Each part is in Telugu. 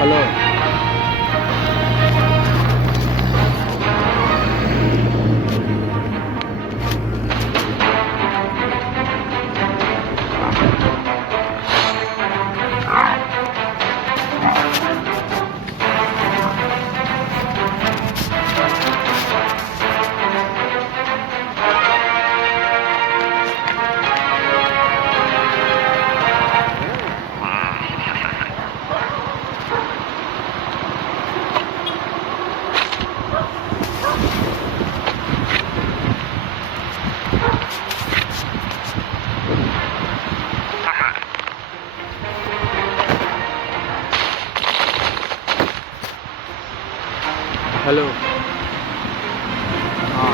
हलो हेलो हाँ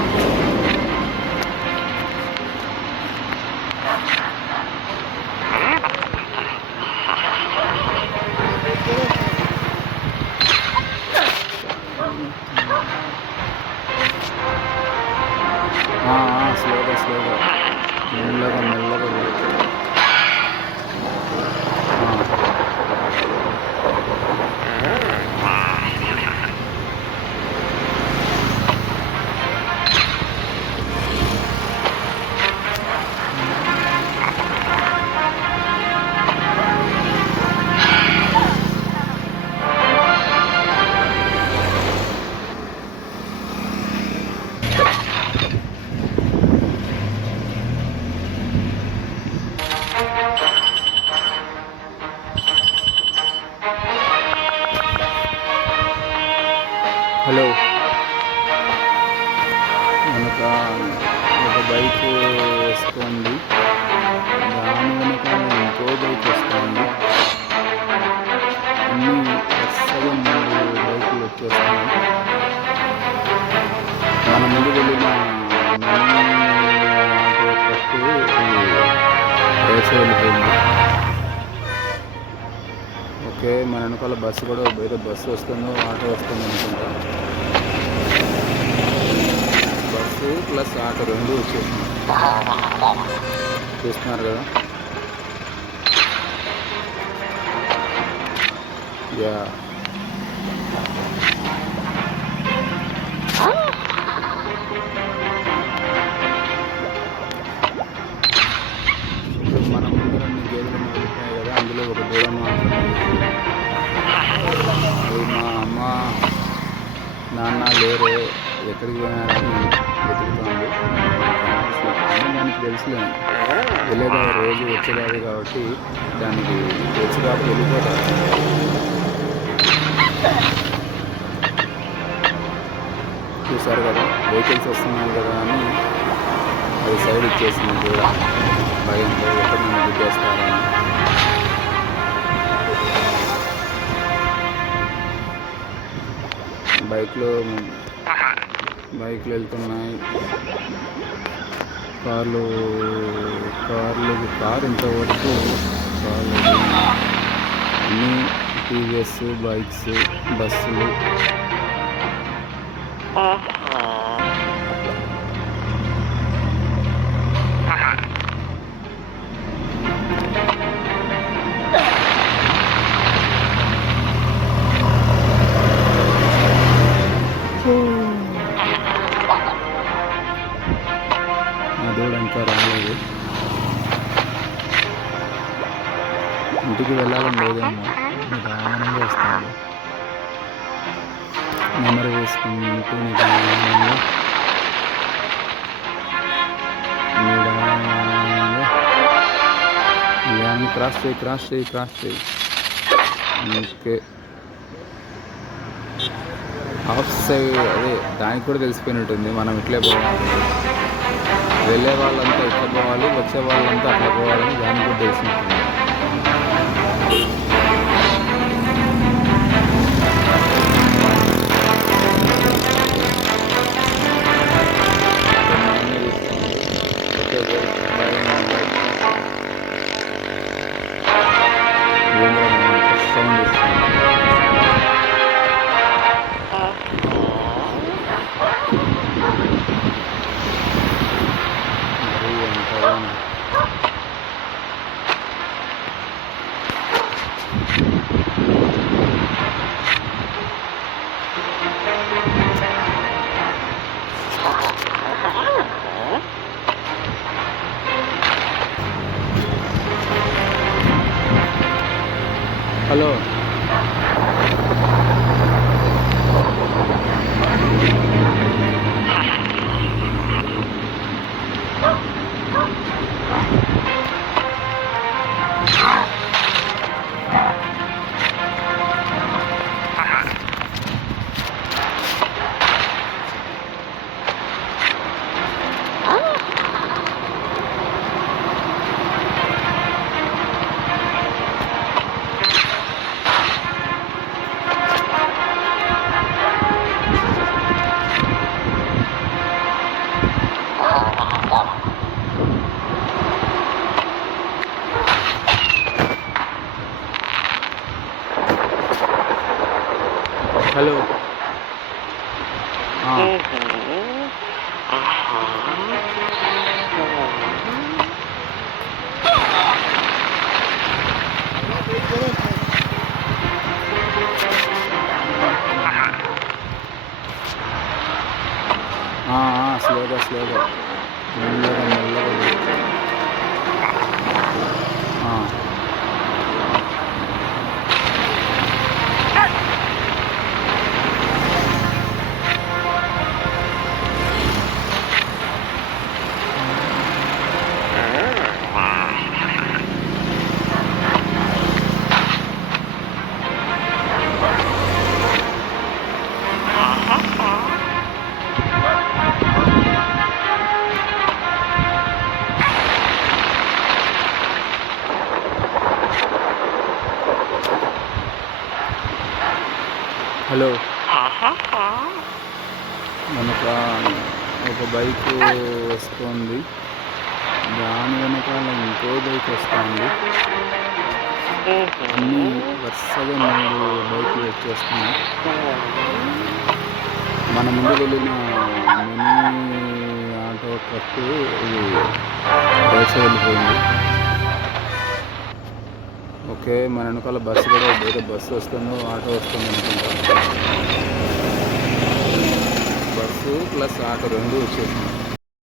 हाँ हाँ स्लो का स्लो का मेल्ला का मेल्ला का బైక్ వస్తుంది దాని వెనకాల ఇంకో బైక్ వస్తుంది అన్నీ వరుసగా మూడు బైకులు వచ్చేస్తున్నాయి. మన ముందు వెళ్ళిన మినీ వెళ్ళిపోయింది. ఓకే మన వెనకాల బస్సు కూడా ఏదో బస్సు వస్తుందో ఆటో వస్తుందో అనుకుంటా. ప్లస్ ఆట రెండు వచ్చేసింది చూస్తున్నారు కదా? యా. మన ముందు రెండు గేదెలు కదా అందులో ఒక దూడ మాట్లాడుతుంది మా అమ్మ. నాన్న లేరే. ఎక్కడికి పోయినారని వెతుకుతుంది. దానికి తెలుసులే వెళ్ళేదా రోజు వచ్చేదాది కాబట్టి దానికి తెలుసు కాబట్టి వెళ్ళిపోతారు. చూసారు కదా వెహికల్స్ వస్తున్నాయి కదా అని అది సైడ్ ఇచ్చేసింది కూడా. భయంతో ఎక్కడ నన్ను గుద్దేస్తారని బైక్లో బైక్లు వెళ్తున్నాయి. కార్లు కార్లు కార్ ఇంతవరకు కార్లు అన్నీ టీవీఎస్ బైక్స్ బస్సులు. ఇంటికి వెళ్ళాలని లేదేమో. నిదానంగా వస్తాను. నెమరు వేసుకుంటూ నిదానంగా నిదానంగా క్రాస్ చేయి క్రాస్ చేయి క్రాస్ చేయి. ఓకే ఆఫ్ సైడ్ అదే దానికి కూడా తెలిసిపోయినట్టుంది. మనం ఇట్లే పోవాలి. వెళ్ళే వాళ్ళంతా ఇట్లా పోవాలి వచ్చే వాళ్ళంతా అట్లా పోవాలని దానికి కూడా తెలిసినట్టుంది. Hello hello hello. మనక ఒక బైక్ వస్తుంది. దాని వెనకాల ఇంకో బైక్ వస్తుంది. అన్నీ వరుసగా మూడు బైకులు వచ్చేస్తున్నాయి. మన ముందు వెళ్ళిన మినీ ఆటో ట్రక్ ఇది రేస్ వెళ్ళిపోయింది ఓకే మన వెనకాల బస్సు కూడా వేరే బస్సు వస్తుందో ఆటో వస్తుంది అనుకుంటా. బస్సు ప్లస్ ఆటో రెండు వచ్చేసింది.